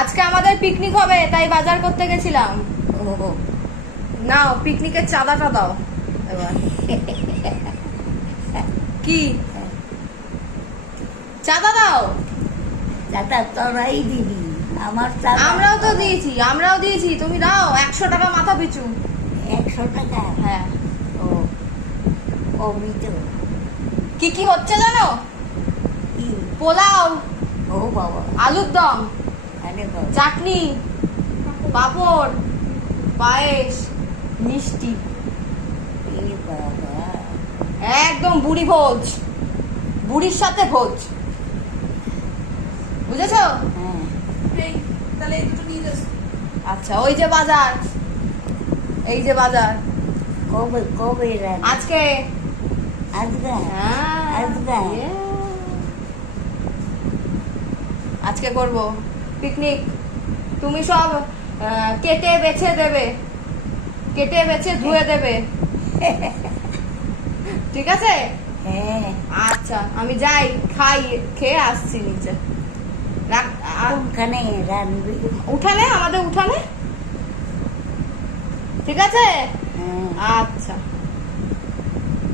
আজকে আমাদের পিকনিক হবে তাই বাজার করতে গেছিলাম। ও নাও পিকনিকের চাঁদাটা দাও। এবার। কি? চাঁদা দাও। চাটা তোরাই দিবি আমার চাঁদা। আমরাও তো দিয়েছি আমরাও দিয়েছি তুমি দাও একশো টাকা মাথা পিছু। একশো টাকা? হ্যাঁ। ও কমই তো কি কি হচ্ছে জানো? পোলাও। ও বাবা। আলুর দম চাটনি পাঁপড় পায়েস মিষ্টি। একদম বুড়ি ভোজ বুড়ির সাথে ভোজ। বুঝেছ? হ্যাঁ। তাহলে এই দুটো নিয়ে আচ্ছা ওই যে বাজার এই যে বাজার। কবে কবে আজকে। আজকে? হ্যাঁ, আজকে? আজকে করব? পিকনিক তুমি সব কেটে বেছে দেবে। কেটে বেছে ধুয়ে দেবে। ঠিক আছে? হ্যাঁ। আচ্ছা আমি যাই খাই খেয়ে আসছি নিচে। রানবি উঠানে আমাদের উঠানে। ঠিক আছে? হ্যাঁ। আচ্ছা।